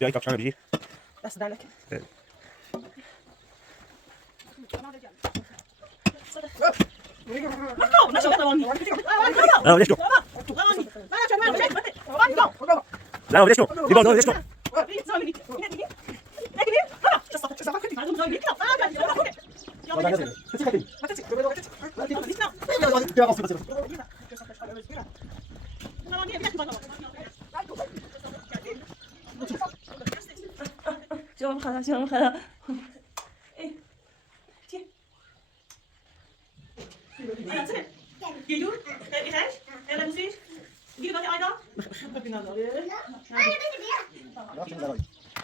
بیای کاپشن بگیر. دست درنک. نه ولش کن. نه ولش کن. دیوار ولش کن. جوان خدا جوان خدا گیلو نمیخوش هلا موسیش گیلو دادی آیدا ببینا داره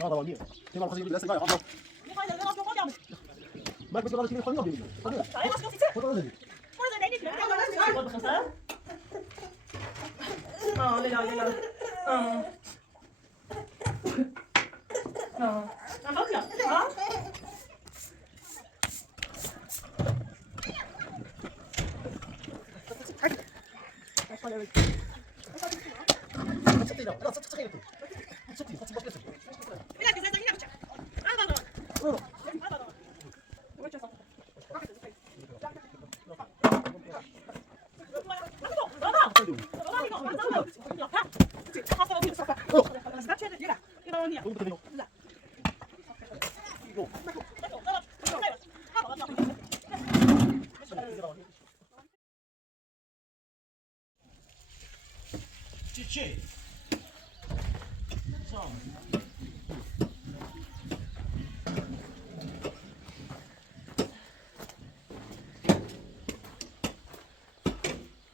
نه روانیه تیم خودی دست گای خلاص میخوای دادم تو خودم ما بس ولا تیم خودی بگیر خودی خلاص گفتی چه خودی دادی خودت دادی تو بخسر لا لا لا ها چی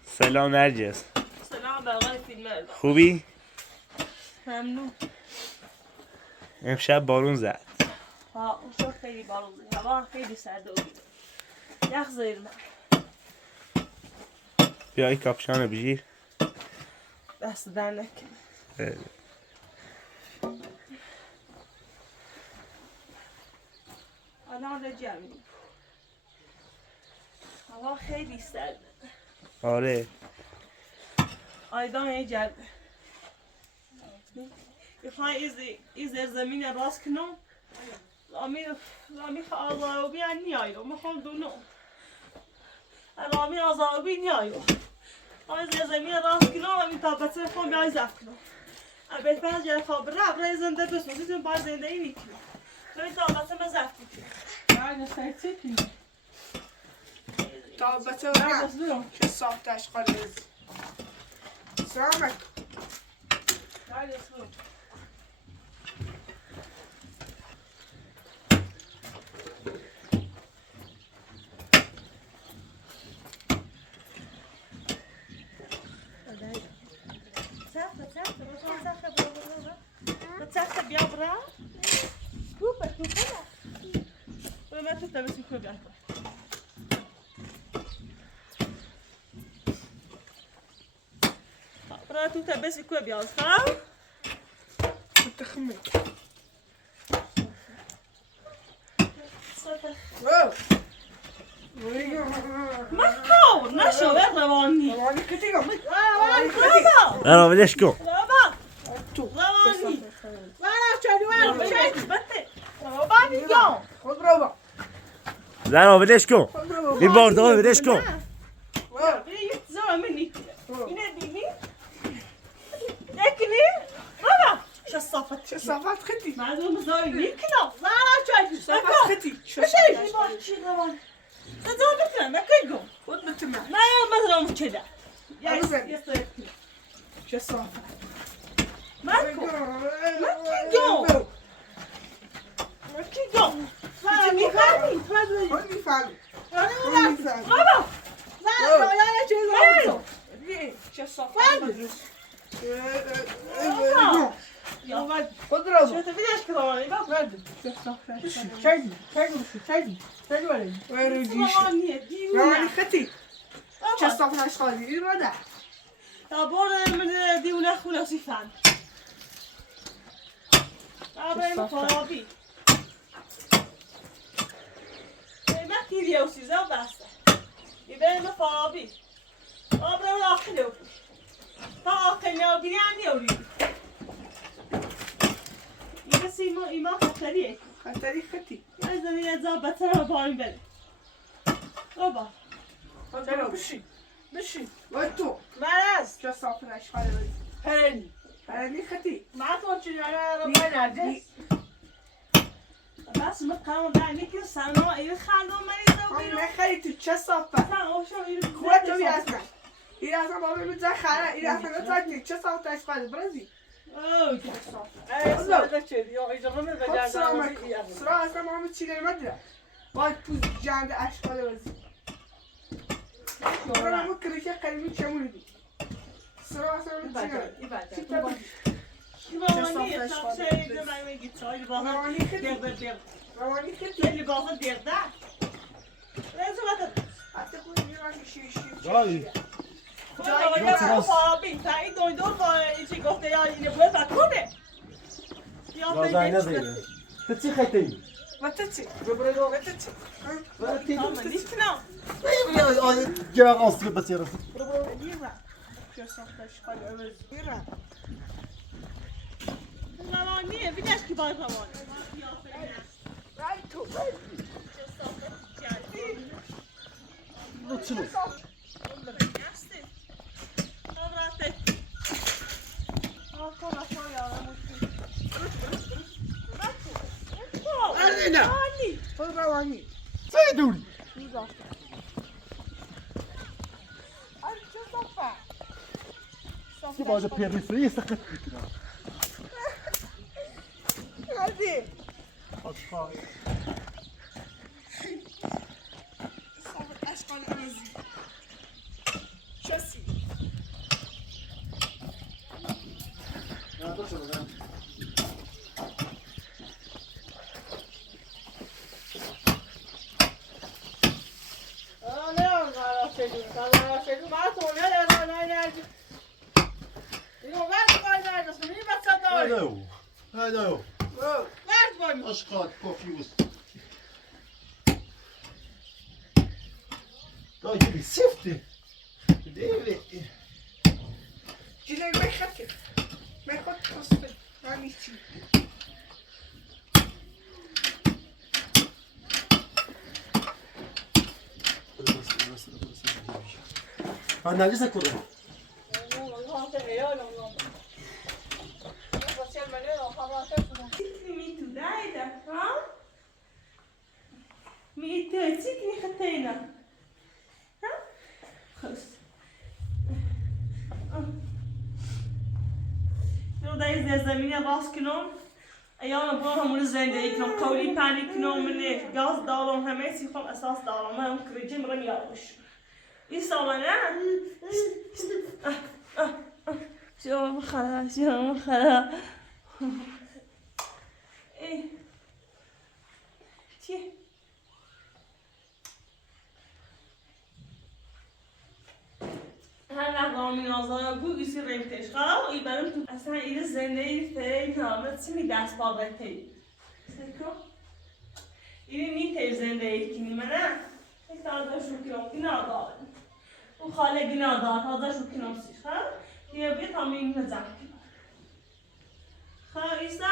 سلام نرجس. سلام به آقای فیلمر. خوبی؟ ممنون. امشب بارون زد. ها اونجا خیلی بارون زد. هوا خیلی سرد و یخ زیر من. بیای کاپشن بگیر. دست در نکن. الان رجعیم. هوا خیلی سرد. آره. آیدان ایجاد. میخوای از زمین راست کنم. رامی آزادی نیایم. میخوام دونو. رامی آزادی نیایم. از زمین راست کنم و میتابت میخوام بیای زفت کنم. ابد پس جای خواب رب رای زنده بسازیم باز زنده ای نیکنم. میتابت من زفت کنم. نه سایتی کنی. تابت من که ساختش خالص. سلامت. سخت بیا برا. توپه من توپ دبستیم خوب بیاد. برا توپ دبستیم خوب بیاد. ها؟ متخمه. مکو نشو روانی. روانی کتیگم. نه ولش کن. روانی. خود برو. زن ولش کن. این باردا ولش کن. اینه بینی؟ نکنی؟ بابا چه صافت چه صافت خطی. مردم زایی نیکنم زارا چای صافت خطی. چه چی روان زدم بتونم نکنم خود بتمه. نه مزرم چه ده چه صافت. مکو مکو میفهمی خود میفهمی. بابا چه صافت. خود رو شو تفیدش کنم بابا چه صافت. چای روانی خطی. چه صافت خالی. این رو ده. تابور من دیونه خلاصی فهم تابور فرابی ما تیریه و سیزه و بسته يبين فرابي أبرا ولا أخلو تا أخلنا وبيعني أوري سیما ایما خطریه خطری خطی از زمین زابطه رو بایم بده بابا چرا بشین بشین وای تو مرز چه صاف نشخاله بزی پرنی پرندی خطی ما چی رو باید نرجس بس مقام دعني كل سنة إيه خالو مريض هم وبيرو نخری تو چه صافه كان أوشو إيه خود تو بیازن این اصلا بابا میزن خره این اصلا نتاکی چه صاف نشخاله برزی أوه ای ساده چه یا اجازه خود میده سلام علیکم سرا اصلا بابا چی نمیده دیره وای پوز جنده اشخاله بزی سرا همون کرشه قریبی چمونی دی سرا اصلا چی نمیده روانی حساب شدید من میگید سایل باقی روانی خطی دیر روانی خطی خیلی باقی دیر ده لازم حتی خود میرانی شیشی جایی خدا بابین تا این دور با چی گفته یا این بود کنه یا رازای نزیده تو چی خیلی؟ و تو چی؟ ببره دو و تو چی؟ من نیستم جا قاصد بسیار چه صاف نشخاله بزی روانیه بیدش که باید روانی رای تو چلو اردینا خود روانی چه دوری؟ چه صافه؟ چه باید پیرنفری سخت میکنم هردی آشقای صاف اشکال بزی چسی نه تو چلو نه نه قرار شدیم ما تو نه نرجس اینو وقت باید نرجس کنی بچه داری هدايو وقت باید اشقاد كوفيوس طيب سيفتي ديلي جلال ما يخفف ما ياخد خصفة راني شي انا لسه كده ميتاتيكني خطينا ها خلص لو دايز زمینه راست کنم ایام برو همون زندگی کنم قولی پنی کنم منه گاز دارم همه چی خون اساس دارم هم کریجم رم یادش این سامانه شو خلا ای چی هر رقمی نازایا گو ایسی رنگتش خواهد ای برم تو اصلا این زندگی فری نامه چی می دست باقتی سکو این نیته زندگی کنی منه یک تازه شکرم اینا دارن او خاله گینا دار تازه شکرم سیش خواهد یه بیت همه این نزم کنم خواهد ایسا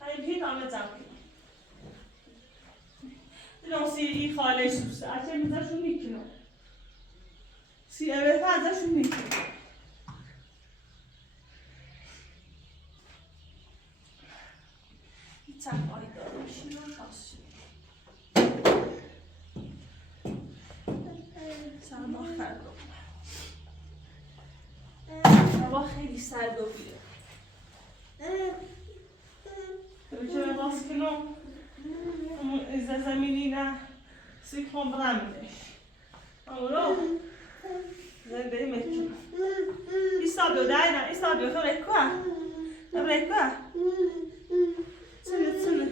های بیت همه نزم کنم دلم سی ای خاله سوسه اچه میزشون میکنم سی اوه ازشون میکنم هیچ هم آی دارم شیرم پاس سرما خردم سرما خیلی سرد و بیره بچه باز کنم از زمینی نه سیکم برمونش امورو زنده میکنم ایستابیو داینا ایستابیو تو رکوه سنه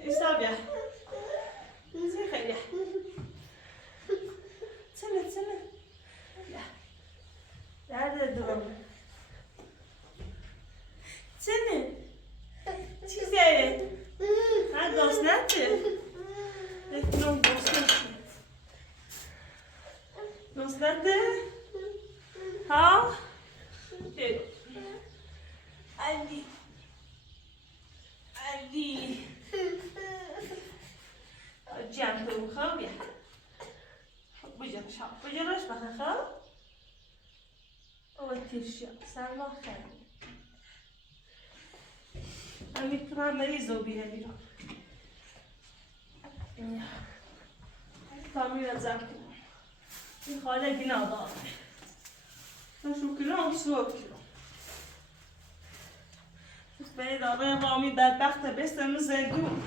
ایستابیو زی خیلی سنه درد درم سنه چیزه ها دوست نده نکنم دوست نده ها تیرشی سلام خیلی امی کنم مریضو بیره بیرم تامیر زن کنم این خاله گناه داره من شو کلام سو کلام به داره رامی بدبخت بستم زندون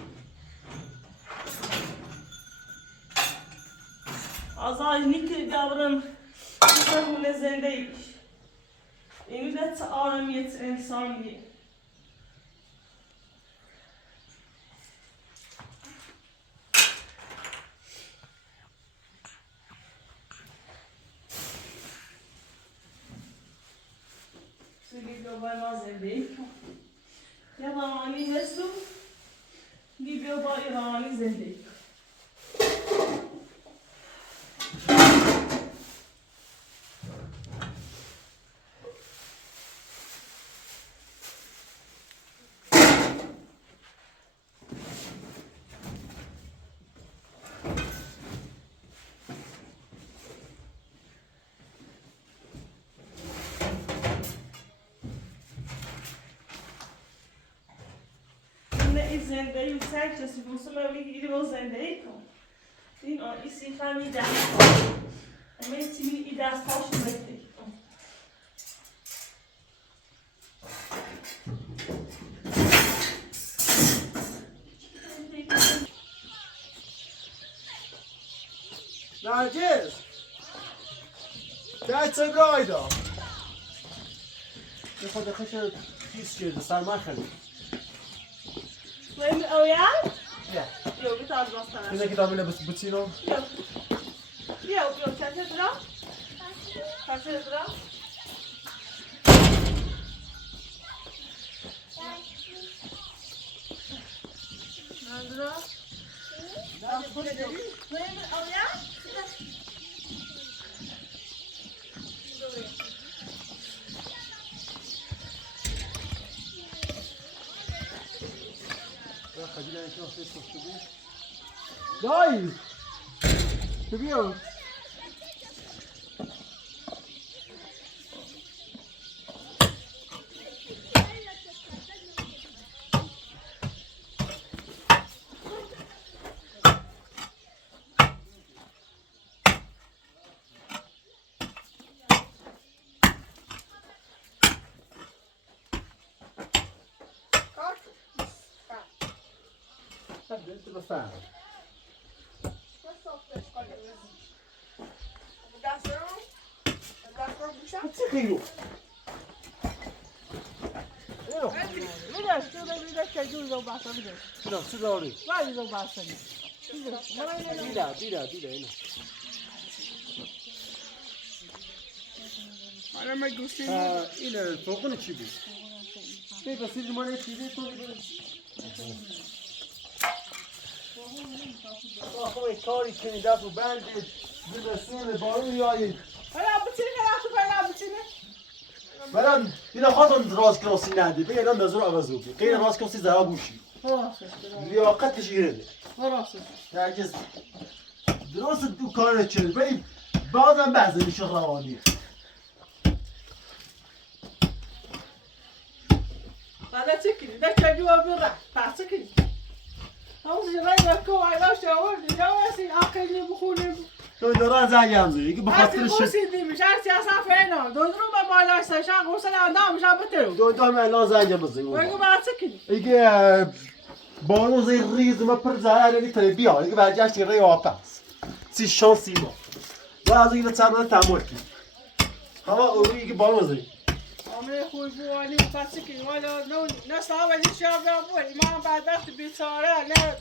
آزای نیکی دارم بسرمون زندگی اینو ده آرامیت انسانیه سولی دوباره ما زندگی کن یا ایرانی هستو بیا با ایرانی زندگی کن زندگی و سگ جسی بوسه من میگه ایلی با زندگی کن این ای سیخه می دست پاش اما ای تیمی ای دست پاش زندگی کن Nergis! That's a rider! یه خود خیلی چیز کرده سرمان خیلی وين اوياك؟ Yeah. يو بتاع البصل. كنا كده عملنا بس بوتينو يو كان تدرا؟ كان تدرا؟ تدرا؟ وين اوياك؟ Guys! Come here! Dentro da sala. Tiro. میده که جوز رو باسه میده چه داری؟ ولی رو باسه میده دیده اینو. حالا ما گوشتی اینه فوقونه چی بود؟ بی بسی زمانه چی بود؟ آخه کاری کنی دفت و بندید زمستون بارون میایید حالا بچینه که رفتو پیدا بچینه برم اینا خواهدان راست کراسی نده به اینا نظر عوض بودی غیر راست کراسی زرا بوشی لیاقتش گیرده درگز درست دو کاره چه بریم بعدم بعضی میشه روانیه حالا چه کنی؟ ده چه جواب بیره پس چه کنی؟ همون جرای بکو وایلا شاوردی یا واسه آخری بخونیم تو دارن زنگم زدی که بخاطر هستی خوشیدی میشه سیاست فینا دو به بالا سشان غسل اندام میشه بتو دو من الان زنگم بزنیم بگو بعد چه کنی؟ ایگه بارون زی ریز ما پر زهره نمیتونه بیا ایگه برگشت ری واپس سی شانسی ما و از این چند تمام کی هوا اوری که بارون زی عمري خوي بوالي وفاسكي ولا ناس عمل الشباب ما بعد وقت بيصارع لا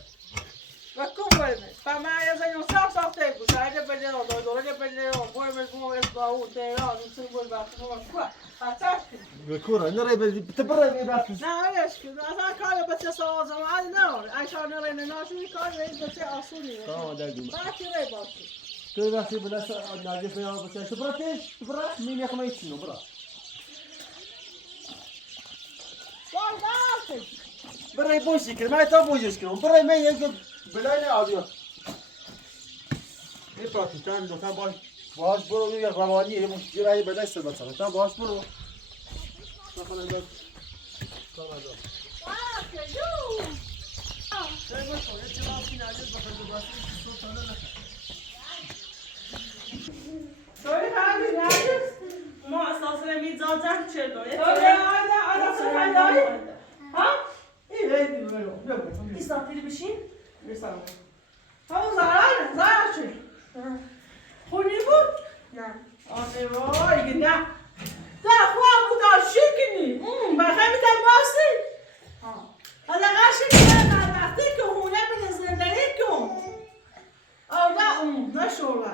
بكون ولمن فما يزن صار صار تيجو ساعده بدل دورة بدل ولمن هو يسباو تيران وسبوا الباقي كوا فتاكل بكورة نرى بتبرر لي بس لا ليش كذا أنا كان بس صار زمان نور عشان نرينا ناشوي كان بس أصولي داقي باكي ري باكي تو بس بلاش ناجي فيها بس تبرتش تبرت مين يا خميس شنو برا برای بوشی که من تا بوشش کنم برای من یک بلای نه آبیا یه پاکستان دوتا باش باش برو یک روانیه یه رای به دست مثلا تا باش برو بخوام بس Sorry, how do you ما اساسا میذارم چه داره ها؟ این هیچ برو. استاپیل بشین میسام. همون زارا چی؟ خونی بود؟ نه. آره وای نه. در خواب بود آشیکنی. بخیر میتونم باسی. حالا قشنگ نه وقتی که خونه به زندگی کن. نه نشورا.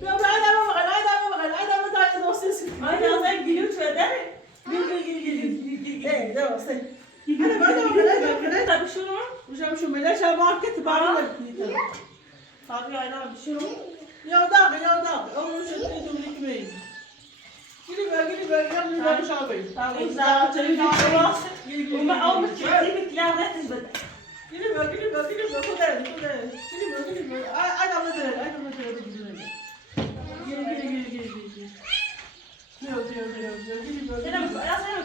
بیا آدم دوستی. من یازای گلو چه داره گلو درسته. تا بشونم میشم شو میله شب مارکت بارو میتونم. تابی آینا بشونم یادم اون شد دوبلیک می. گیری بگم میذارم شابه. تابی زارا چه می‌کنی وما اول ما تشتري بتلاقي بده گیری خدا. گیری آدم نداره. گیری. انا اصلا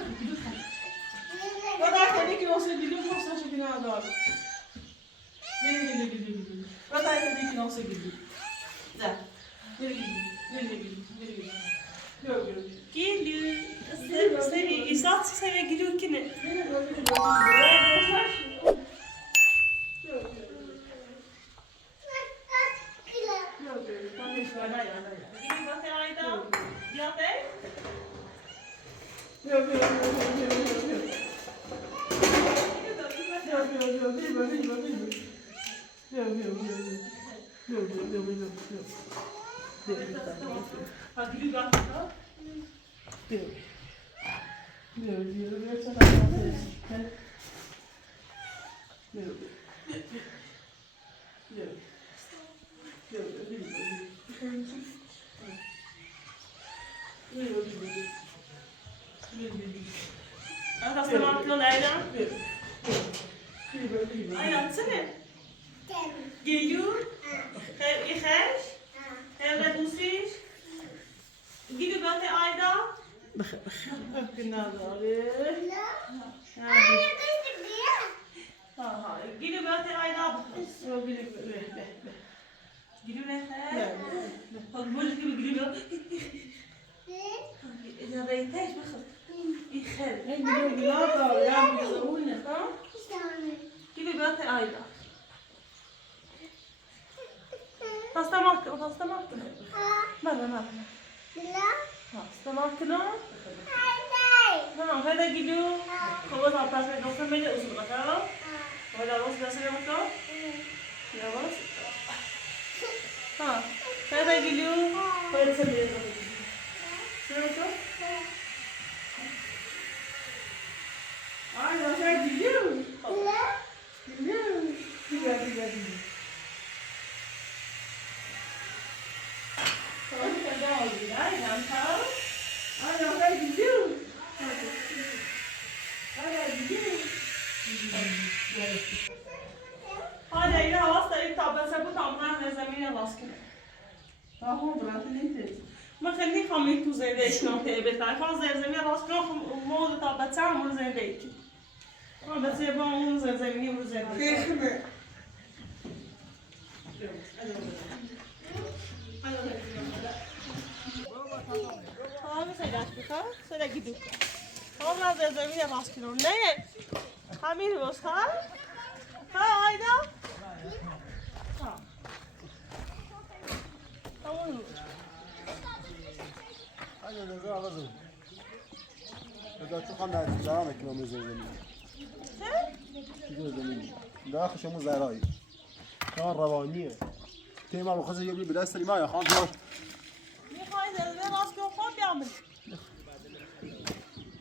خدا کنی که واسه دیگه واسه شو کنه دار. گیری. خدا کنی که واسه دیگه. ده. گیری. geliyor seni isat sene geliyor ki ne أنت سمعت له ليلى؟ أيوة سنة geliyor İxeş Evde Busiş Gidip öte ayda Gidip öte ayda Gidip öte Bak böyle gibi gülüyor إذا ريتاش بخل يخل كيف بيعطي أيضا تستمعك ماذا تستمعك نعم هذا جدو خلاص عطاش من نص ملء أصول غتاو ولا رص بس يا يا رص ها هذا جدو هذا سمير شنو Ay, você gidiyor. Gidiyor. Olha aí, a roça aí tá, você botar uma na minha lasca. Tá bom, brate nem ما خليني خمين تو زندهش کنم که بهتر خواهد زمزمی راست کنم مورد تا بچه همون زنده که بچه با اون زمزمی رو زنده خیلی Tamam sayılaş bir ha, söyle gidiyor. Tamam zemzemi راست کنم نه همین روز ها آیدا tamam انا نزل غزل اذا تخن زرامك لو مزين زمین داخل شمو زرایی کار روانیه تیمار بخواد یه بلا سلیما یا خان جوش میخوای زمزمی راست کنم خود بیامل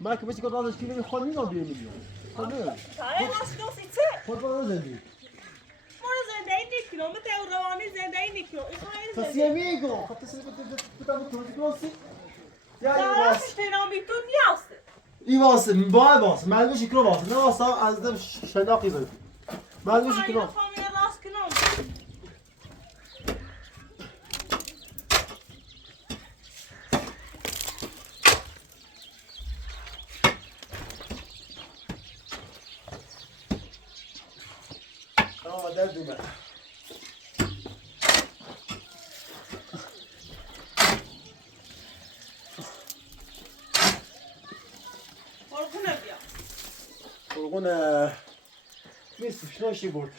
ما که بچه که رازش کیلوی خود میگم 2 میلیون خود نه تای راست کنم سیچه خود برای زندگی مورد زنده نیست کنم متى روانی زنده نیست کنم فسی میگم خود تسلی بتم تو کلاسی Daha işlerini tut yazdı. این واسه باید واسه من میشه کلو واسه نه واسه از دم شناقی زد من میشه کلو Familya rast kılam. در دومه قربونه بیا قرقون میرسیم شناشی بردش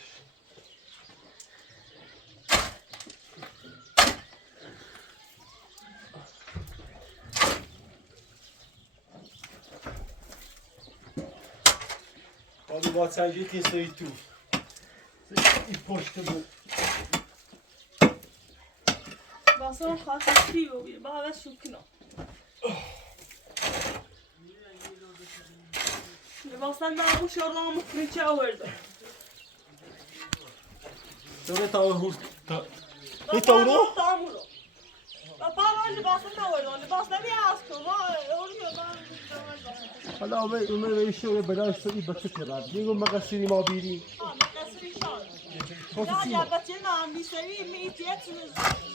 باید با سنجی کسایی تو این پشت بود واسه اون خواهد پی بگیر با همه شوک کنم لباسن دارم شرام کریچه آورده دوره تا هور این تاورو؟ تاورو و پارا لباسن آورده لباس نمی از کن حالا اومه رویشه بلاش تو این بچه کرد میگم مقصری ما بیری مقصری شاد یا بچه نام بیسری میتیت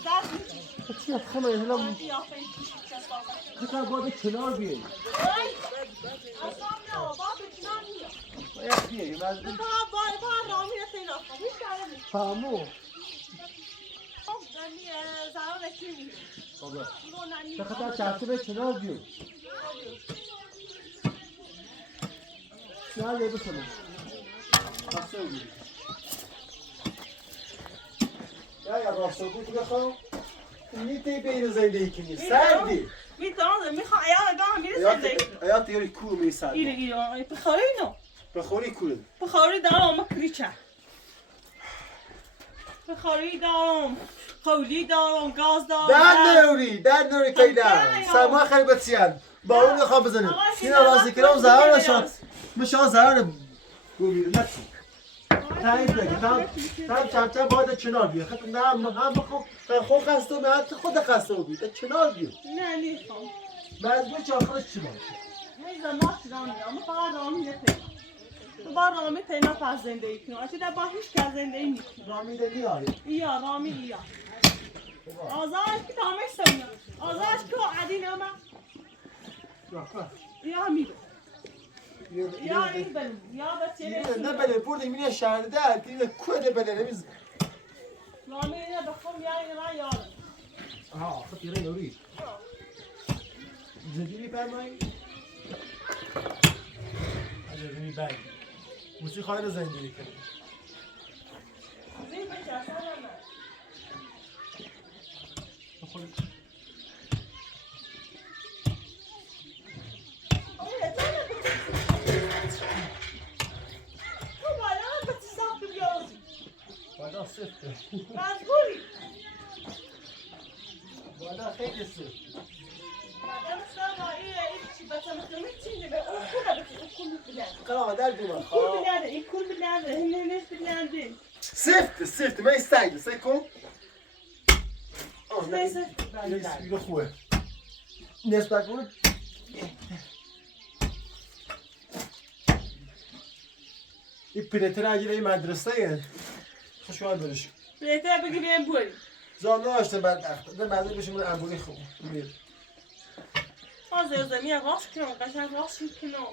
زد چی خمه هلا بکر باید کنار بیایی اصلا نه باید کنار بیایی باید بیایی باید رامی نتینا خمیش فهمو زنی زران اکی میگه بخاطر چهچه به کنار بیایی نه یه بسنم راسته بگیری یا راسته بگیری بخوام نیتی بین زندگی کنی سردی میخوام ایال گاه میره زندگی ایال تیاری کور می سردی ایره بخوری نو بخوری کوره بخوری دارم اما کریچه بخوری دارم خولی دارم گاز دارم در نوری کیدن سرما خیلی بسیار با اون خواب بزنیم این رازی کرام زهر نشد میشه زهر گویره نکنی تایید بگی تام باید چنار بیه خب نه هم خود خسته و حتی خود خسته و بیده چنار بیه نه نیخوام مجبور چه آخرش چنار نه زمان چنار میده اما فقط رامی نتینا تو با رامی تینا پر زندگی کنم اچه در با هیچ که زندگی میکنم رامی ده نیاری ایا رامی ایا آزاش که تامش سویم آزاش که عدی نما یا میدو یا این بلو یا بچه نه بله بردی مینه شهر ده دیگه کوه بله نمیز رامی نه بخوام یا این را یارم آها خب یه یوری زدی میفرمایی اجازه میبری موسیقی خواهی رو زندگی کنی زیر بچه اصلا نه بخوری بادا سفته مجبوری بادا خیلی سفته بعدم سلام این چی بچه مخیمی چی نبه اون خونه بکی اون کل بلنده قرار در دومن کل بلنده این کل بلنده هنه نش بلنده سفته من استایل سکن نسه یه خوبه نسبت بود این پرتر اگه مدرسه خوشوان برش بهتر بگی بیم بوری زانو آشته بدبخت ده مدرسه بشیم رو انبوری خوب میر حاضر زمین راست کنم قشنگ راست کنم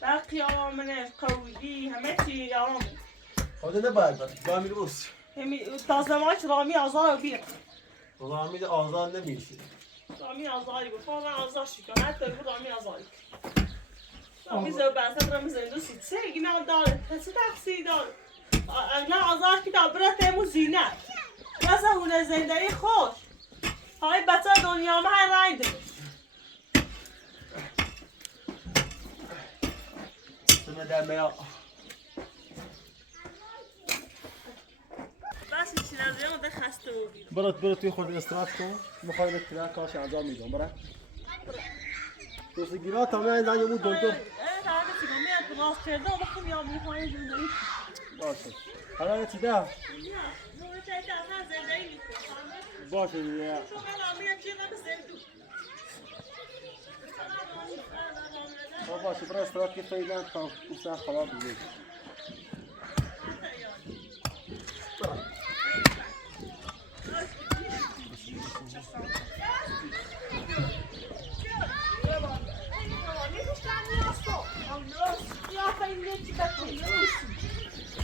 برقی آمنه قویدی همه چی یارم خواهده نباید باید رامی روست تازه مایش رامی آزار بیر رامی آزاد نمیشه رامی آزاری بود فاقا آزار شکن حتی بود رامی آزاری رامی زو بسته رامی زندو سیتسه اینا داره کسی تقصیری داره نه آزار که دابره تیمو زینه مثلا هونه زندگی خوش های بچه دنیا ما هر رای ده سمه در میا بس چی نزدیم ده خسته بودیم برو توی خود استراحت کن میخوای به ترک کاش انجام میدم برای دوست گیرا تمام زنگ بود دکتر تمام چیکار میاد راست کرده و بخوام یا میخوام زندگی باشه حالا چی ده نه مورد چه اصلا زندگی میکنم باشه دیگه چون من میام چی نمیشه زندو باشه برای استراحت که فعلا تا اون خلاص دیگه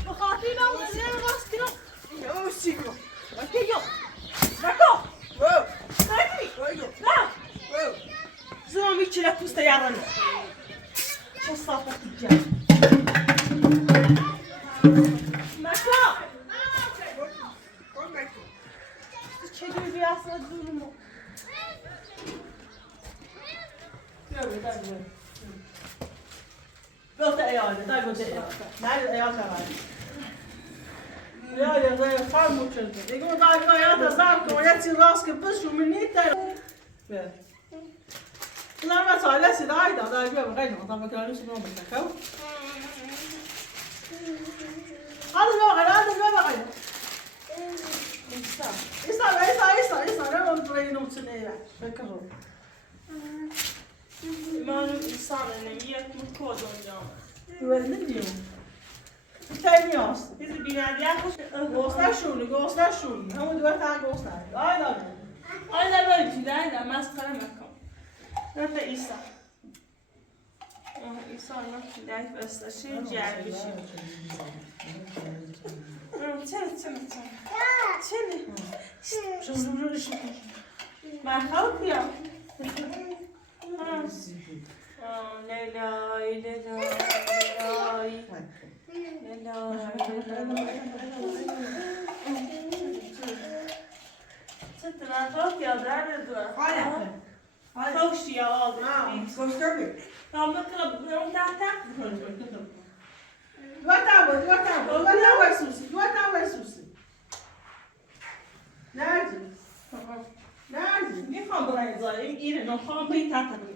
بخاطر اون زیر راست جرم چه صافت جرم مکا چه دوی اصلا دونمو Wilt de eieren, daar wordt de eieren. Nee, de eieren gaan wij. Ja, dat is een farmoetje. Ik moet daar gaan, ja, dat is ook. Maar je ziet als je bus, je moet niet daar. Ja. Nou, wat zou je lessen daar dan? Daar hebben we geen, want dan heb ik daar rustig nog met gaan. Alles nog, alles nog maar. Is dat? Dan moet je nog te nemen. Lekker zo. من انسان نمیاد مکود اونجا Du är inte Tävling oss. چیزی بی‌نظیر خوش Gåstation. Hon du vet här gåstation. Ja, då. آره در چی در مسخره مکن نه تا ایسا ایسا نه در بستشه جعبی شد چه من خواب بیام Zet er aan ook, ja, daar door. Koosje jou al. Nou, moet ik erop doen, tata? Die gaan breien zijn. Iedereen nog gewoon bij tata doen.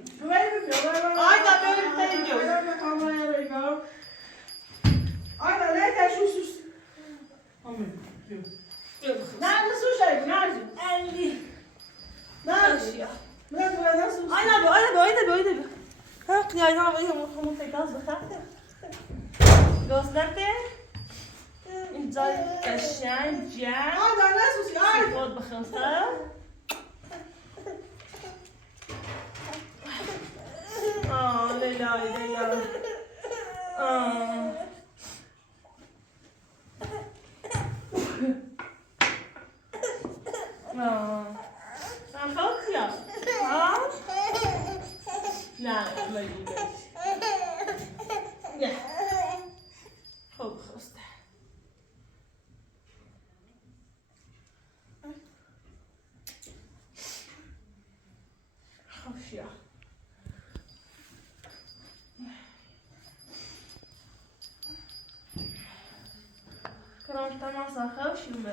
Kram tamam sakal şimdi.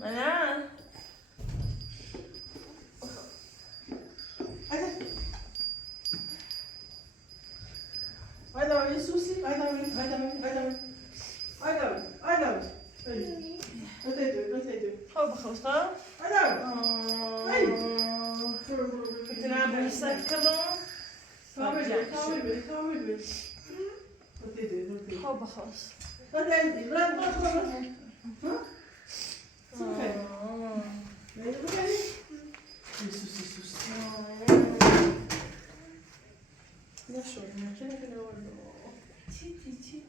Bana. Hop, gosta. Moeten we een zakje Hop, gosta. Wat denk je? Wat? Nee, dat weet ik. Jezus. Ja, sorry, maar ik heb het wel. Titi.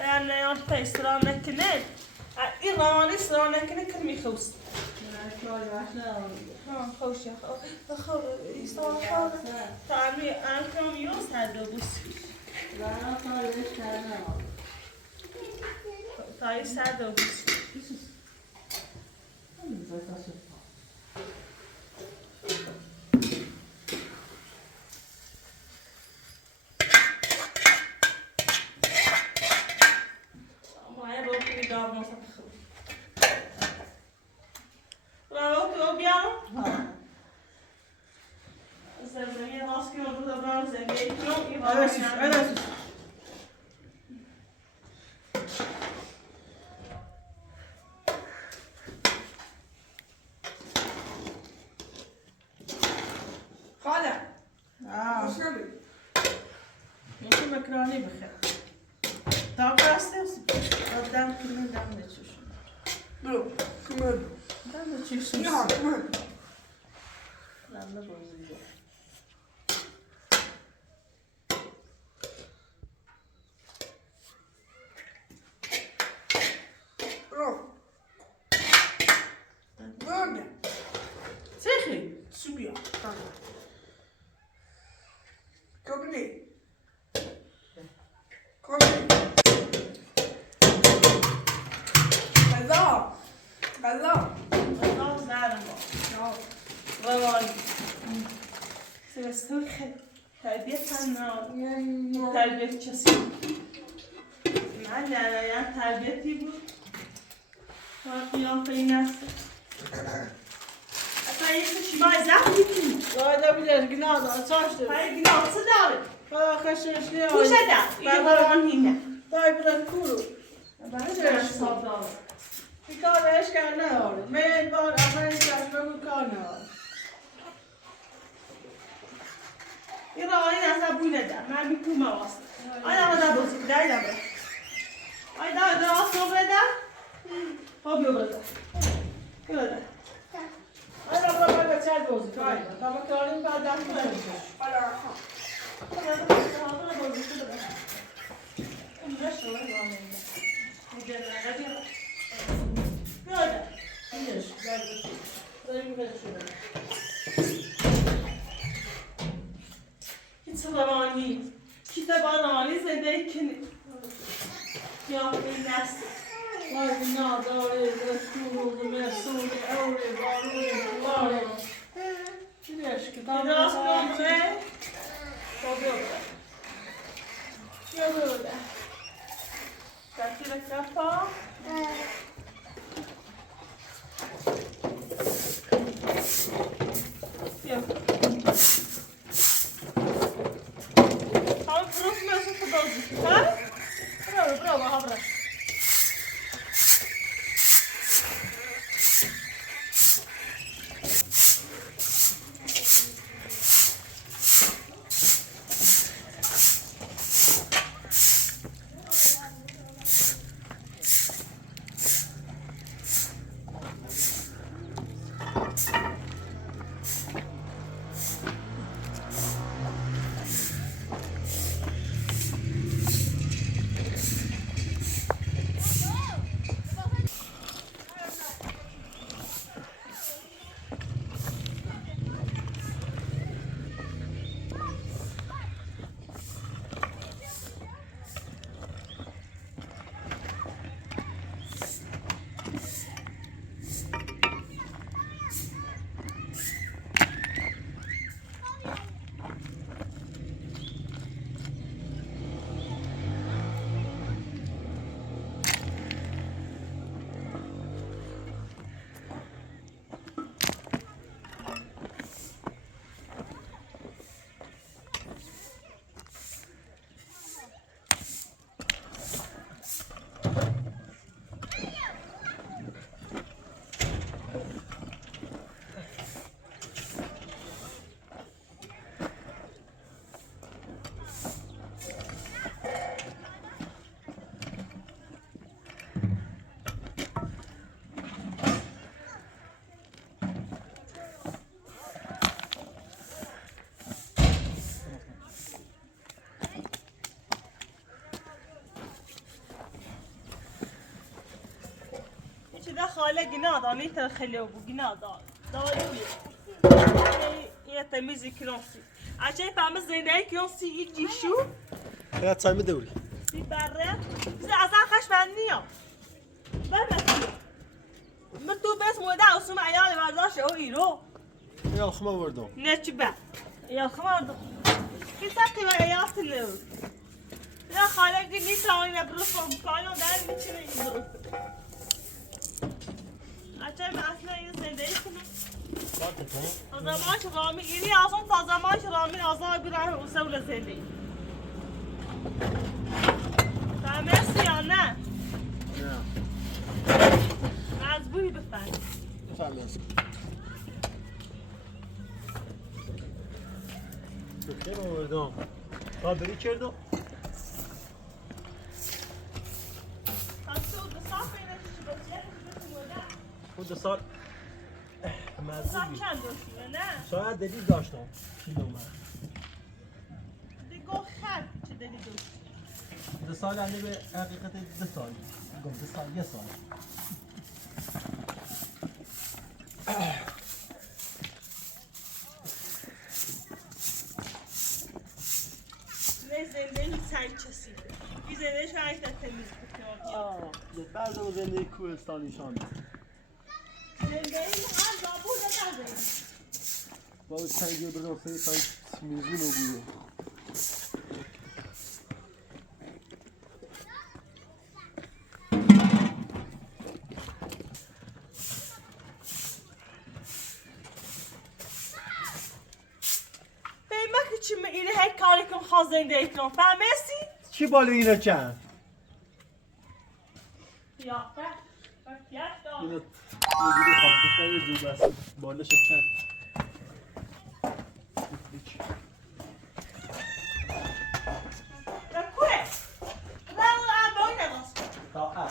يعني فيسرانك كنال إيراني سرانك كنال كرمي خوس خوش يا خو يستوى تعمي أنا كم يوم هذا بس تاي هذا بس ما يبغى يدار ما صدق راوتو بيانو زمزمية راسكي وضد أبرار زمزمية كلهم أنا خالة وصلي مش مكروني بخير طب راسته قدام كمان دام نتشوش برو كمل دام نتشوش يا كمل لا بوزي برو برو سيخي سوبيا كملي كملي غذاء غذاء الله زعلان والله سبستوي تربية أنا تربية كسي ما لا يا تربيتي بود وقيام في نفسه أتايش شو ما زعلتني لا ده بيدش جناده صاشته هاي جناح صداري فلا خشش ليه وش هذا يبغون هنا طيب الكورو بعدين صداري كان ايش كان نهار ما يبغى أفهم كان كان نهار يلا أنا أسابونا ده ما بيكون ما وصل أنا هذا بس بداية ده أي ده أصلا ده هو بيبرد كده أنا أبغى بقى تساعد بوزي طيب طب كانوا بعد ده ليش كتابانی کتابانی زنده کنی یا این نست ما بنا داري رسول مسؤول أولي ضروري الله ليش كتاب راست کنه یادوده کتی کفا یا Burası nasıl futbolcu? Ha? Bravo, bravo, abra. ده خاله جنادا ميتر خليه ابو جنادا دايوي يا تميزي كراسي عشان تعمل زي ده كراسي يجي شو يا تصايم دولي في برا زي عزا خش معنيه برا مرتو بس مودا وسمع عيالي برداش او ايرو يا الخمام وردو نتبع يا خمار في ساقي وعيات اللو لا خاله قلي تاوين بروفهم كانوا داير بيشري يدرو عشان اصلا يزيدكم زمانش رامي إني أصلا تا زمانش رامي أصلا براه وسوله زيدي تمسي أنا نعم عزبوي بفعل فعلا خير وردو خابري كردو أصلا دصافي نشوف بس ياخذ ولا خود صار صار كم دوشي نه شاید دلیل داشتم کیلومتر دیگه خرد چه دلی دوشی 2 سال یعنی به حقیقت 2 سال گم 2 سال 1 سال نه زندگی سنگ چسیده بی زندگیش هنگ تمیز بکنم بعض اون زندگی کوهستانی شانده زندگی هم دابوده نداری باید سنگی رو بدم سنگی سنگ میزون رو بوده چی اینه هر کاری کن خواست زندگی کن فهمیسی؟ چی بالا اینه چند؟ قیافه یک دار اینه نگیری خواسته خیلی زود است بالش چند بکوه راه هم باید نگاست تا اه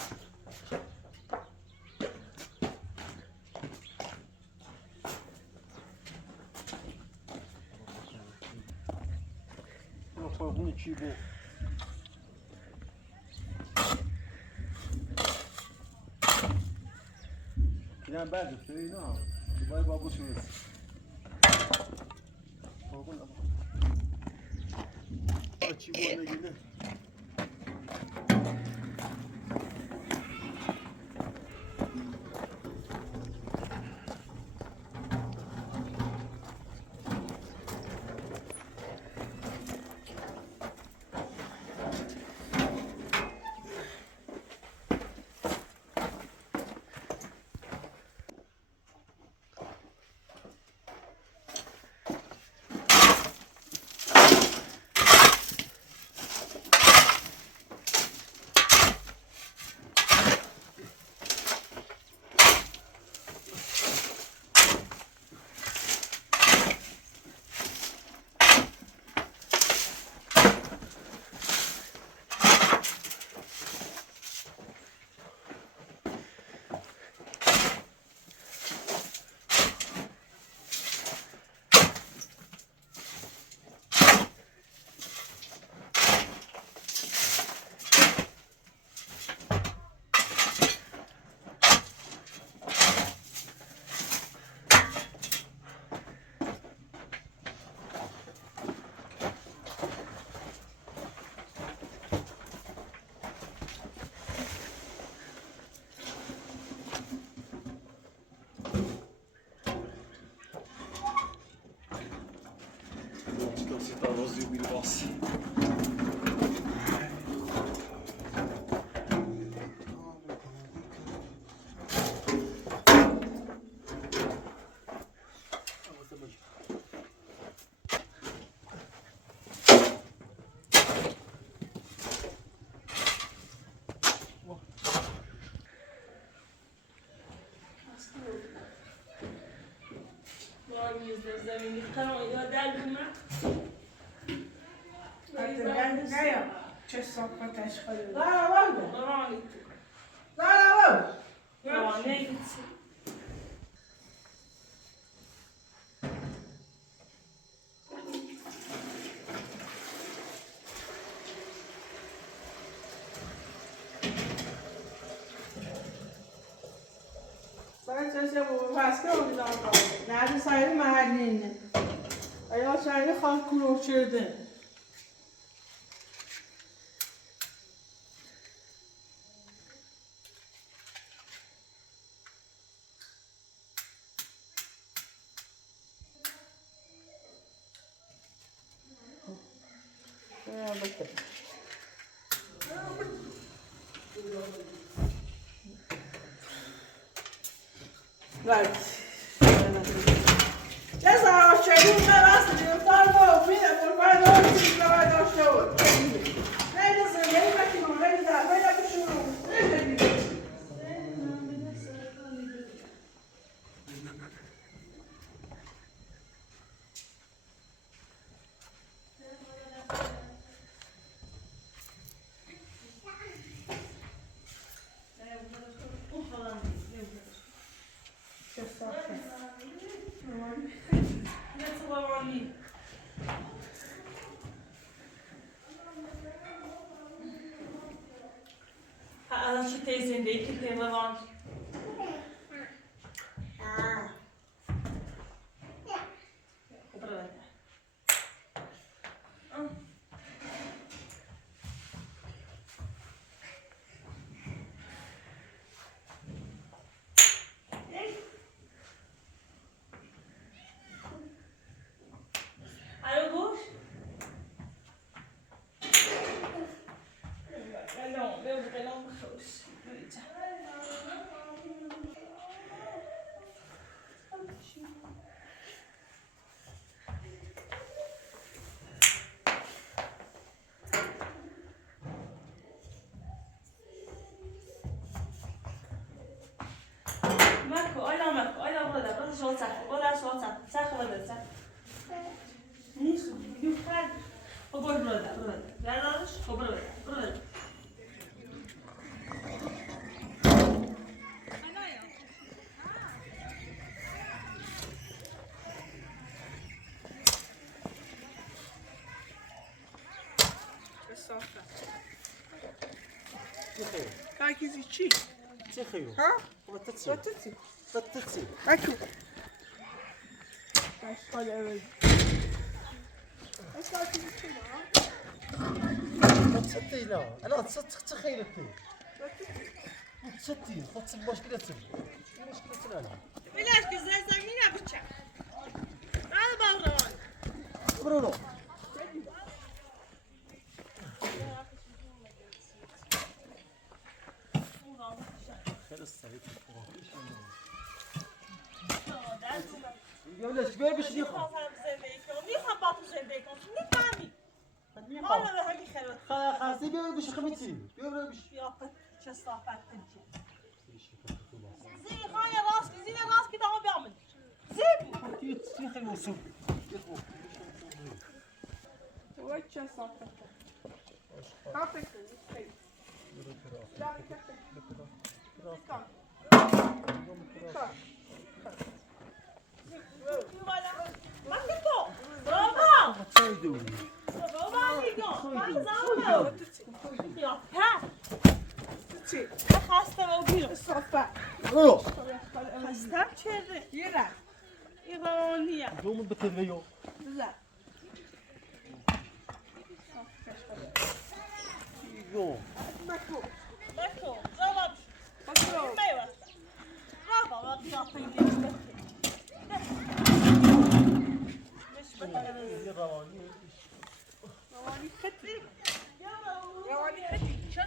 فرقونی چی بود؟ اینم بعد است اینا باید بابوش نیست فرقون چی بود نگیده زمینی قرار یا در نه چه صحبتش خیلی قرآنی قرآنی مثل واسکه اونجا داره. نه سایه محلی نه. ایا سایه خان کلوف شده. Right. That's our training. My master, you thought about me. I'm going to go to the show. Ladies and gentlemen, ladies and gentlemen, الان چه تیزنده ای که پیلوان Kijk چی؟ چه خیلی؟ ها؟ بطاطسی. بطاطسی. بطاطسی. اکو. باش حالا اولی. اصلا چی ما؟ بطاطسی لا. أنا تصت خيرتي. تصتي خط مشكلتي. مشكلتي أنا. بلاش که زمینه بچه بعد باوران برونو. خیلی سریع. یا نه شبیه بشی میخوام زندگی کنم میخوام با تو زندگی کنم میفهمی حالا به همین خیرات خاصی بیا بشی خمیتی بیا بشی یا چه صافت کنی زی خواهی راست زی راست که دامو بیامد زی چی خیلی وسوم وای چه صافت کافه خیلی لا کافه ما که تو برو چای دوی برو میگم یا چی؟ خسته و بیرون صافت برو خستم چرده یه رفت ایرانیه دوم بتلویو بزن یو مکو بکن جواب بکو میوه بابا قیافه دیگه روانی روانی خطی چه